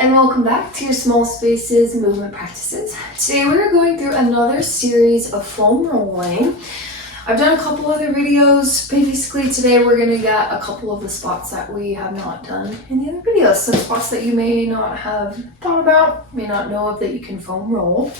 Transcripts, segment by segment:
and welcome back to your Small Spaces movement practices. Today we're going through another series of foam rolling. I've done a couple other videos. Basically today we're going to get a couple of the spots that we have not done in the other videos. Some spots that you may not have thought about, may not know of that you can foam roll.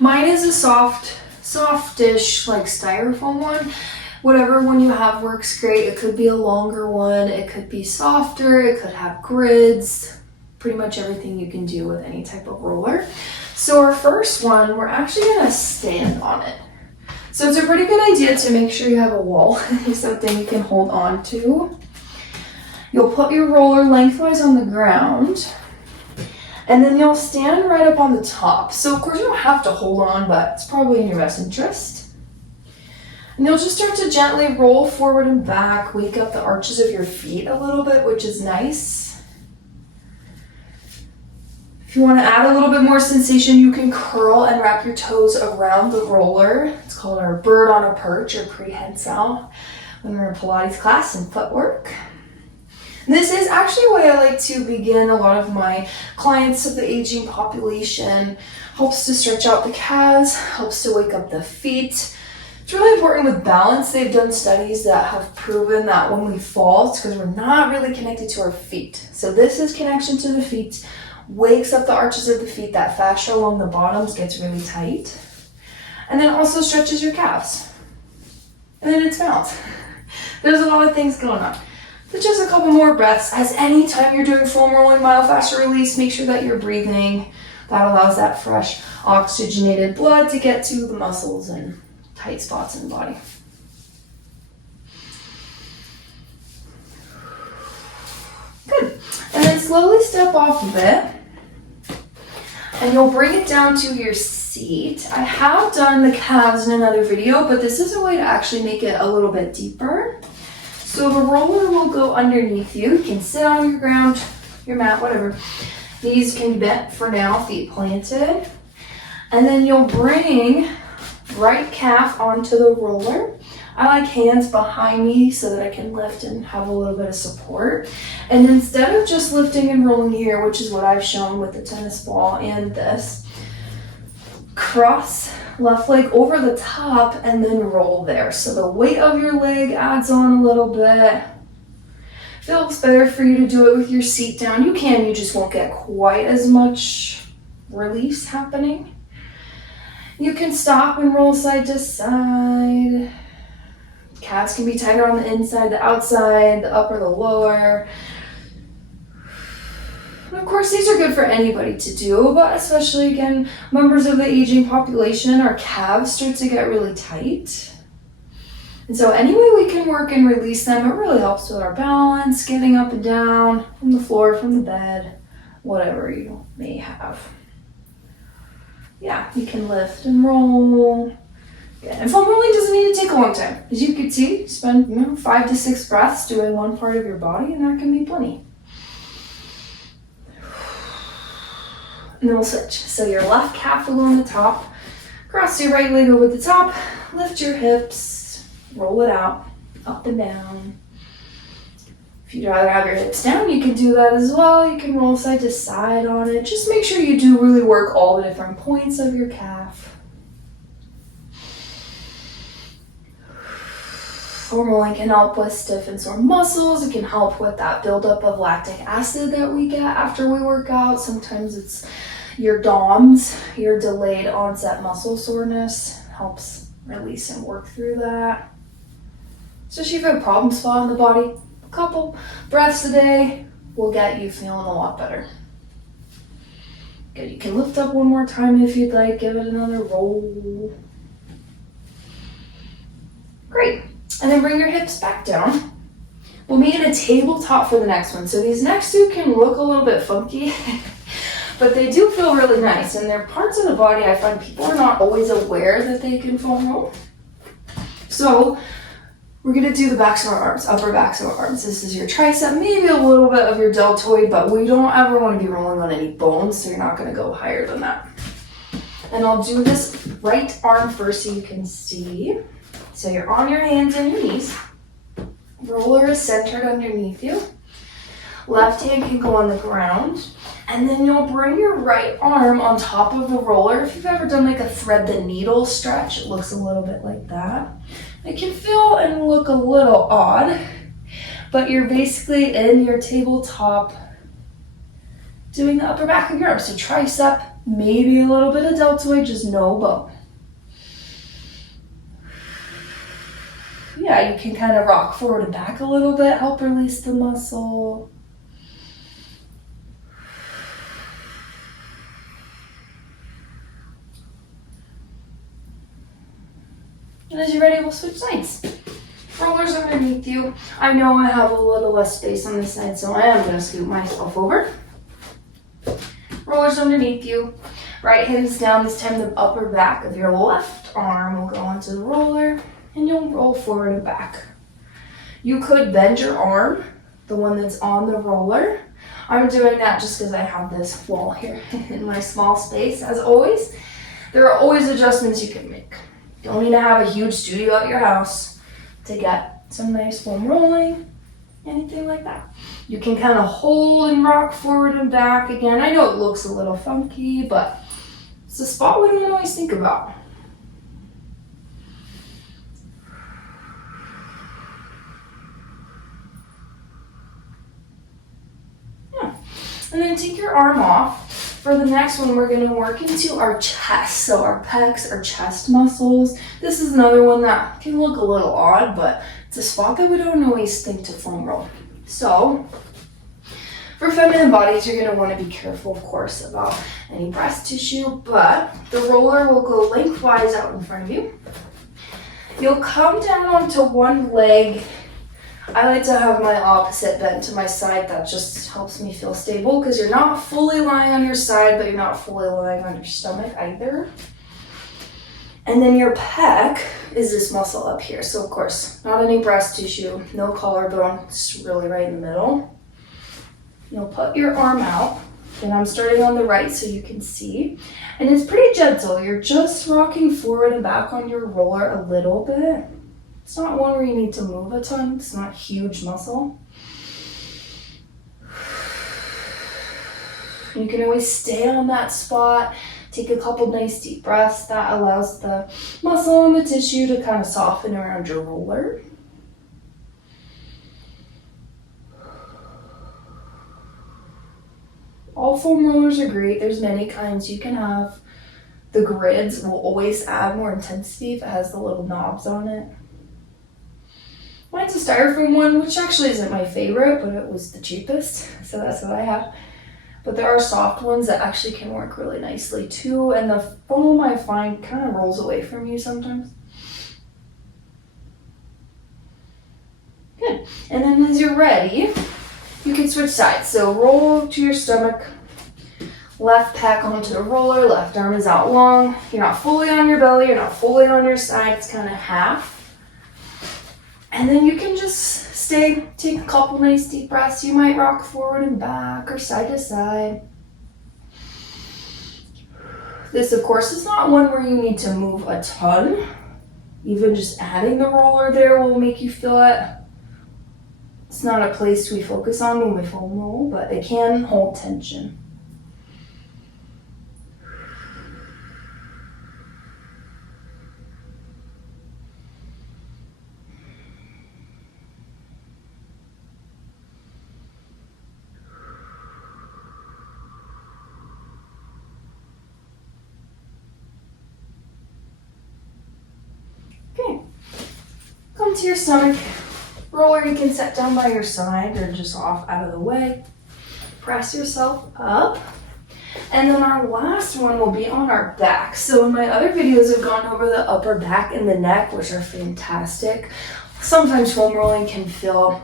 Mine is a softish like styrofoam one. Whatever one you have works great. It could be a longer one, it could be softer, it could have grids. Pretty much everything you can do with any type of roller. So our first one, we're actually gonna stand on it. So it's a pretty good idea to make sure you have a wall, something you can hold on to. You'll put your roller lengthwise on the ground, and then you'll stand right up on the top. So of course you don't have to hold on, but it's probably in your best interest. And you'll just start to gently roll forward and back, wake up the arches of your feet a little bit, which is nice. If you want to add a little bit more sensation, you can curl and wrap your toes around the roller. It's called our bird on a perch or prehensile when we're in Pilates class and footwork. And this is actually a way I like to begin a lot of my clients of the aging population. Helps to stretch out the calves, helps to wake up the feet. It's really important with balance. They've done studies that have proven that when we fall, it's because we're not really connected to our feet. So this is connection to the feet. Wakes up the arches of the feet, that fascia along the bottoms gets really tight. And then also stretches your calves. And then it's balance. There's a lot of things going on. But just a couple more breaths. As any time you're doing foam rolling, myofascial release, make sure that you're breathing. That allows that fresh oxygenated blood to get to the muscles and tight spots in the body. Good. And then slowly step off of it. And you'll bring it down to your seat. I have done the calves in another video, but this is a way to actually make it a little bit deeper. So the roller will go underneath you. You can sit on your ground, your mat, whatever. Knees can be bent for now, feet planted. And then you'll bring right calf onto the roller. I like hands behind me so that I can lift and have a little bit of support. And instead of just lifting and rolling here, which is what I've shown with the tennis ball and this, cross left leg over the top and then roll there. So the weight of your leg adds on a little bit. Feels better for you to do it with your seat down. You can, you just won't get quite as much release happening. You can stop and roll side to side. Calves can be tighter on the inside, the outside, the upper, the lower. And of course, these are good for anybody to do, but especially, again, members of the aging population, our calves start to get really tight. And so any way we can work and release them, it really helps with our balance, getting up and down from the floor, from the bed, whatever you may have. Yeah, you can lift and roll. Yeah, and foam rolling doesn't need to take a long time. As you can see, spend 5 to 6 breaths doing one part of your body, and that can be plenty. And then we'll switch. So your left calf will go on the top, cross your right leg over the top, lift your hips, roll it out, up and down. If you'd rather have your hips down, you can do that as well. You can roll side to side on it. Just make sure you do really work all the different points of your calf. Foam rolling can help with stiff and sore muscles. It can help with that buildup of lactic acid that we get after we work out. Sometimes it's your DOMS, your delayed onset muscle soreness. Helps release and work through that. Especially if you have a problem spot in the body. A couple breaths a day will get you feeling a lot better. Good, you can lift up one more time if you'd like. Give it another roll. Great. And then bring your hips back down. We'll meet in a tabletop for the next one. So these next two can look a little bit funky, but they do feel really nice. And they're parts of the body I find people are not always aware that they can foam roll. So we're gonna do the backs of our arms, upper backs of our arms. This is your tricep, maybe a little bit of your deltoid, but we don't ever wanna be rolling on any bones, so you're not gonna go higher than that. And I'll do this right arm first so you can see. So you're on your hands and your knees. Roller is centered underneath you. Left hand can go on the ground. And then you'll bring your right arm on top of the roller. If you've ever done like a thread the needle stretch, it looks a little bit like that. It can feel and look a little odd, but you're basically in your tabletop doing the upper back of your arm. So tricep, maybe a little bit of deltoid, just no bone. Yeah, you can kind of rock forward and back a little bit, help release the muscle. And as you're ready, we'll switch sides. Rollers underneath you. I know I have a little less space on this side, so I am going to scoot myself over. Rollers underneath you. Right hand is down. This time the upper back of your left arm will go onto the roller, and you'll roll forward and back. You could bend your arm, the one that's on the roller. I'm doing that just because I have this wall here in my small space. As always, there are always adjustments you can make. You don't need to have a huge studio at your house to get some nice foam rolling, anything like that. You can kind of hold and rock forward and back again. I know it looks a little funky, but it's a spot we don't always think about. Yeah. And then take your arm off. For the next one, we're going to work into our chest. So our pecs, our chest muscles. This is another one that can look a little odd, but it's a spot that we don't always think to foam roll. So for feminine bodies, you're going to want to be careful, of course, about any breast tissue, but the roller will go lengthwise out in front of you. You'll come down onto one leg. I like to have my opposite bent to my side. That just helps me feel stable because you're not fully lying on your side, but you're not fully lying on your stomach either. And then your pec is this muscle up here. So of course, not any breast tissue, no collarbone, it's really right in the middle. You'll put your arm out, and I'm starting on the right so you can see. And it's pretty gentle. You're just rocking forward and back on your roller a little bit. It's not one where you need to move a ton. It's not huge muscle. You can always stay on that spot. Take a couple nice deep breaths. That allows the muscle and the tissue to kind of soften around your roller. All foam rollers are great. There's many kinds you can have. The grids will always add more intensity if it has the little knobs on it. Mine's a styrofoam one, which actually isn't my favorite, but it was the cheapest, so that's what I have. But there are soft ones that actually can work really nicely too, and the foam I find kind of rolls away from you sometimes. Good. And then as you're ready, you can switch sides. So roll to your stomach, left pec onto the roller, left arm is out long. You're not fully on your belly, you're not fully on your side, it's kind of half. And then you can just stay, take a couple nice deep breaths. You might rock forward and back or side to side. This, of course, is not one where you need to move a ton. Even just adding the roller there will make you feel it. It's not a place we focus on when we foam roll, but it can hold tension. Okay, come to your stomach. Roller you can set down by your side or just off out of the way. Press yourself up. And then our last one will be on our back. So in my other videos, I've gone over the upper back and the neck, which are fantastic. Sometimes foam rolling can feel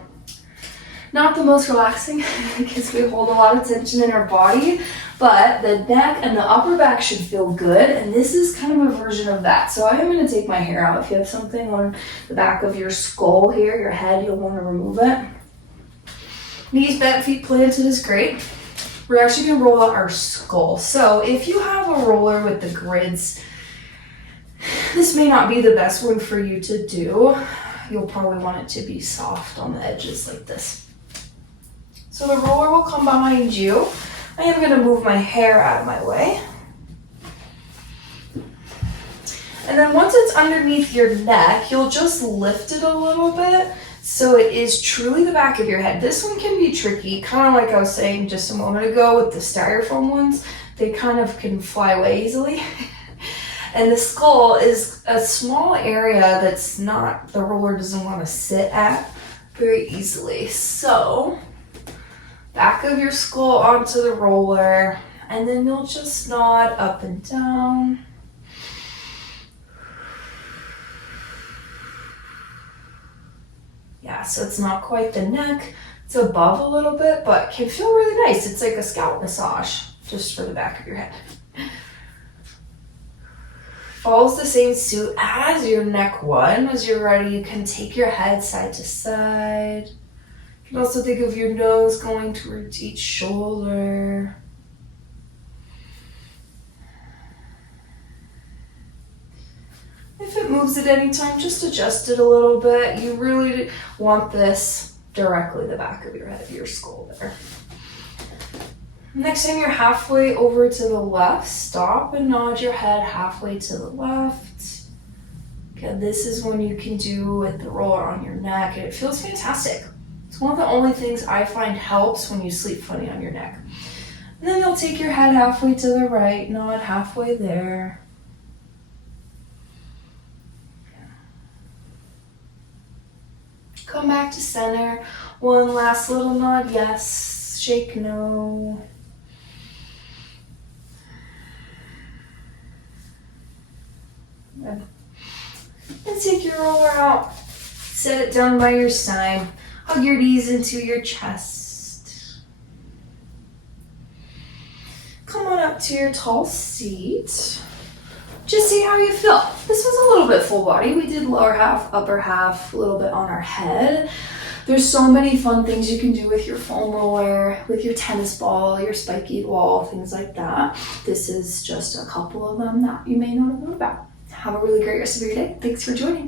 not the most relaxing because we hold a lot of tension in our body, but the neck and the upper back should feel good, and this is kind of a version of that. So I am going to take my hair out. If you have something on the back of your skull here, your head, you'll want to remove it. Knees bent, feet planted is great. We're actually going to roll out our skull. So if you have a roller with the grids, this may not be the best one for you to do. You'll probably want it to be soft on the edges like this. So the roller will come behind you. I am going to move my hair out of my way. And then once it's underneath your neck, you'll just lift it a little bit so it is truly the back of your head. This one can be tricky, kind of like I was saying just a moment ago with the styrofoam ones. They kind of can fly away easily. And the skull is a small area that's not, the roller doesn't want to sit at very easily. So, back of your skull onto the roller, and then you'll just nod up and down. Yeah, so it's not quite the neck, it's above a little bit, but can feel really nice. It's like a scalp massage, just for the back of your head. Follows the same suit as your neck one. As you're ready, you can take your head side to side. You can also think of your nose going towards each shoulder. If it moves at any time, just adjust it a little bit. You really want this directly the back of your head, your skull there. Next time you're halfway over to the left, stop and nod your head halfway to the left. Okay, this is one you can do with the roller on your neck, and it feels fantastic. It's one of the only things I find helps when you sleep funny on your neck. And then you'll take your head halfway to the right, nod halfway there. Come back to center. One last little nod, yes. Shake, no. Good. And take your roller out. Set it down by your side. Hug your knees into your chest. Come on up to your tall seat. Just see how you feel. This was a little bit full body. We did lower half, upper half, a little bit on our head. There's so many fun things you can do with your foam roller, with your tennis ball, your spiky ball, things like that. This is just a couple of them that you may not have known about. Have a really great rest of your day. Thanks for joining.